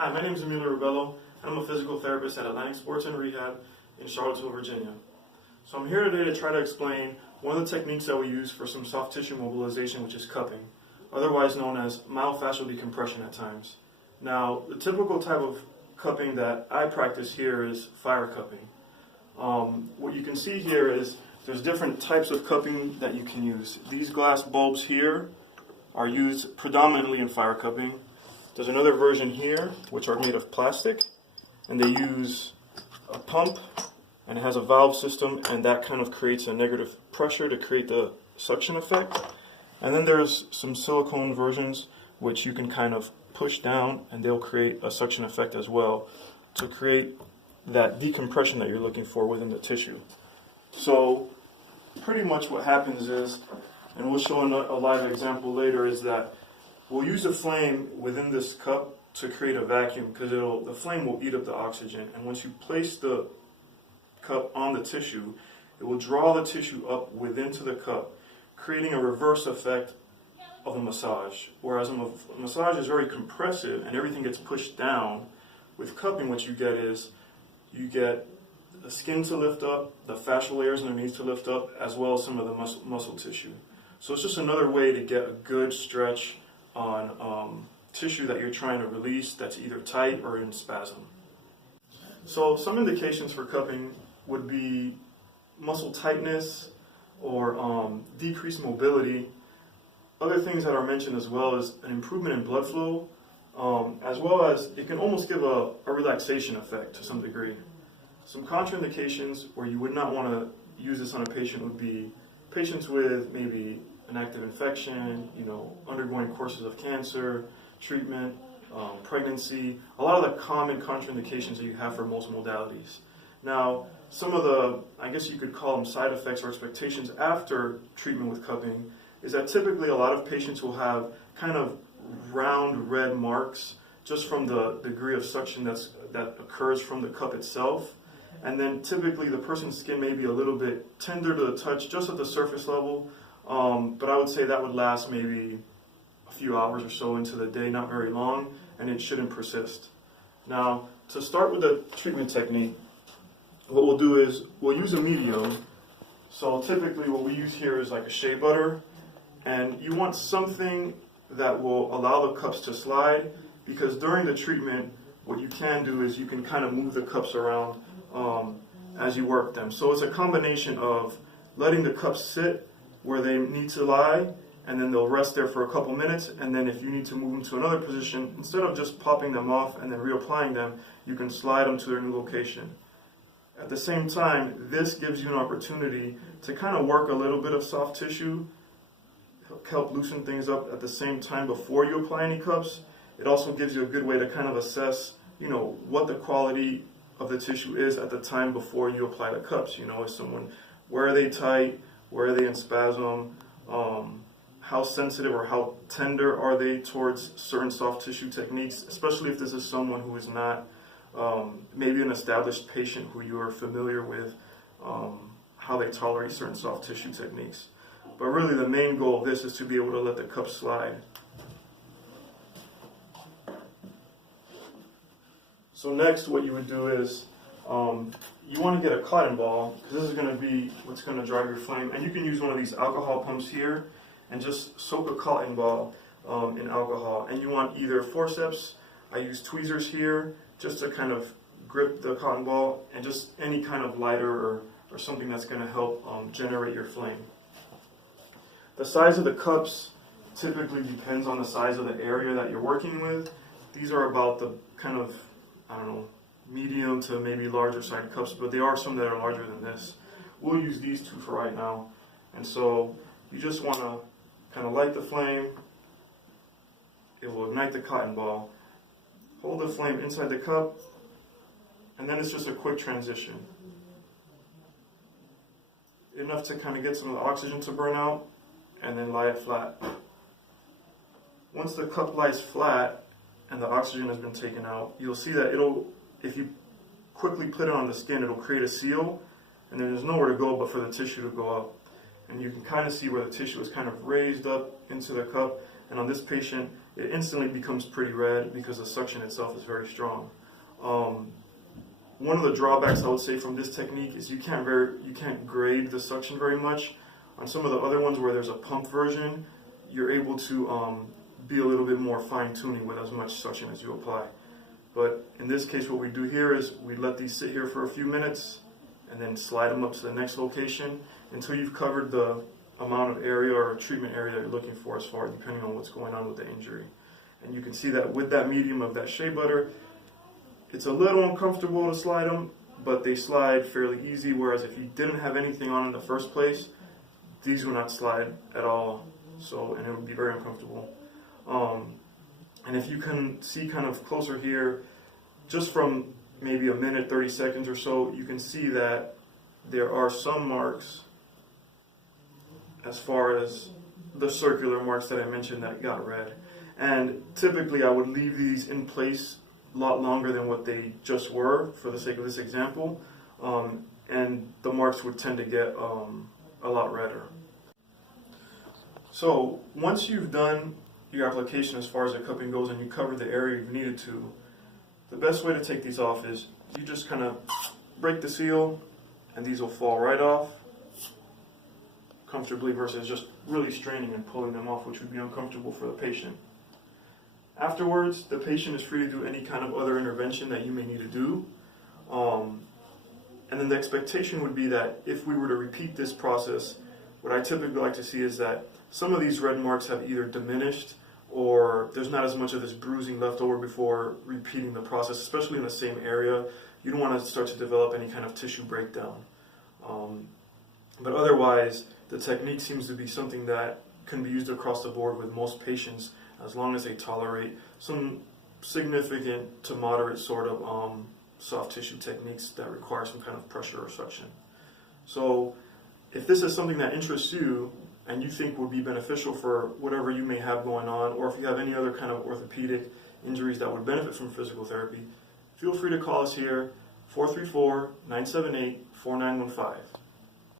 Hi, my name is Emilio Rubello. I'm a physical therapist at Atlantic Sports and Rehab in Charlottesville, Virginia. So I'm here today to try to explain one of the techniques that we use for some soft tissue mobilization, which is cupping, otherwise known as myofascial decompression at times. Now, the typical type of cupping that I practice here is fire cupping. What you can see here is there's different types of cupping that you can use. These glass bulbs here are used predominantly in fire cupping. There's another version here, which are made of plastic, and they use a pump, and it has a valve system, and that kind of creates a negative pressure to create the suction effect. And then there's some silicone versions, which you can kind of push down, and they'll create a suction effect as well to create that decompression that you're looking for within the tissue. So pretty much what happens is, and we'll show a live example later, is that we'll use a flame within this cup to create a vacuum because the flame will eat up the oxygen, and once you place the cup on the tissue, it will draw the tissue up within the cup, creating a reverse effect of a massage. Whereas a massage is very compressive and everything gets pushed down, with cupping what you get is you get the skin to lift up, the fascial layers underneath to lift up, as well as some of the muscle tissue. So it's just another way to get a good stretch on tissue that you're trying to release that's either tight or in spasm. So some indications for cupping would be muscle tightness or decreased mobility. Other things that are mentioned as well is an improvement in blood flow, as well as it can almost give a relaxation effect to some degree. Some contraindications where you would not want to use this on a patient would be patients with maybe an active infection, undergoing courses of cancer, treatment, pregnancy, a lot of the common contraindications that you have for most modalities. Now, some of the, I guess you could call them side effects or expectations after treatment with cupping is that typically a lot of patients will have kind of round red marks just from the degree of suction that occurs from the cup itself. And then typically the person's skin may be a little bit tender to the touch, just at the surface level. But I would say that would last maybe a few hours or so into the day, not very long, and it shouldn't persist. Now, to start with the treatment technique, what we'll do is we'll use a medium. So typically what we use here is like a shea butter, and you want something that will allow the cups to slide, because during the treatment, what you can do is you can kind of move the cups around as you work them. So it's a combination of letting the cups sit where they need to lie, and then they'll rest there for a couple minutes, and then if you need to move them to another position, instead of just popping them off and then reapplying them, you can slide them to their new location. At the same time, this gives you an opportunity to kind of work a little bit of soft tissue, help loosen things up at the same time before you apply any cups. It also gives you a good way to kind of assess, what the quality of the tissue is at the time before you apply the cups. Where are they tight? Where are they in spasm? How sensitive or how tender are they towards certain soft tissue techniques, especially if this is someone who is not maybe an established patient who you are familiar with, how they tolerate certain soft tissue techniques. But really the main goal of this is to be able to let the cup slide. So next what you would do is you want to get a cotton ball, because this is going to be what's going to drive your flame. And you can use one of these alcohol pumps here and just soak a cotton ball in alcohol. And you want either forceps, I use tweezers here, just to kind of grip the cotton ball, and just any kind of lighter or something that's going to help generate your flame. The size of the cups typically depends on the size of the area that you're working with. These are about the kind of, medium to maybe larger side cups, but there are some that are larger than this. We'll use these two for right now. And so you just want to kind of light the flame. It will ignite the cotton ball. Hold the flame inside the cup, and then it's just a quick transition. Enough to kind of get some of the oxygen to burn out, and then lie it flat. Once the cup lies flat and the oxygen has been taken out, you'll see that if you quickly put it on the skin, it'll create a seal, and then there's nowhere to go but for the tissue to go up. And you can kind of see where the tissue is kind of raised up into the cup, and on this patient, it instantly becomes pretty red because the suction itself is very strong. One of the drawbacks I would say from this technique is you can't grade the suction very much. On some of the other ones where there's a pump version, you're able to be a little bit more fine-tuning with as much suction as you apply. But in this case, what we do here is we let these sit here for a few minutes and then slide them up to the next location until you've covered the amount of area or treatment area that you're looking for, as far depending on what's going on with the injury. And you can see that with that medium of that shea butter, it's a little uncomfortable to slide them, but they slide fairly easy, whereas if you didn't have anything on in the first place, these would not slide at all, and it would be very uncomfortable. And if you can see kind of closer here, just from maybe a minute, 30 seconds or so, you can see that there are some marks as far as the circular marks that I mentioned that got red. And typically I would leave these in place a lot longer than what they just were for the sake of this example, and the marks would tend to get a lot redder. So once you've done your application as far as the cupping goes and you cover the area you've needed to, the best way to take these off is you just kind of break the seal and these will fall right off comfortably versus just really straining and pulling them off, which would be uncomfortable for the patient. Afterwards, the patient is free to do any kind of other intervention that you may need to do. And then the expectation would be that if we were to repeat this process, what I typically like to see is that some of these red marks have either diminished or there's not as much of this bruising left over before repeating the process, especially in the same area. You don't want to start to develop any kind of tissue breakdown. But otherwise, the technique seems to be something that can be used across the board with most patients as long as they tolerate some significant to moderate sort of soft tissue techniques that require some kind of pressure or suction. So if this is something that interests you and you think would be beneficial for whatever you may have going on, or if you have any other kind of orthopedic injuries that would benefit from physical therapy, feel free to call us here, 434-978-4915.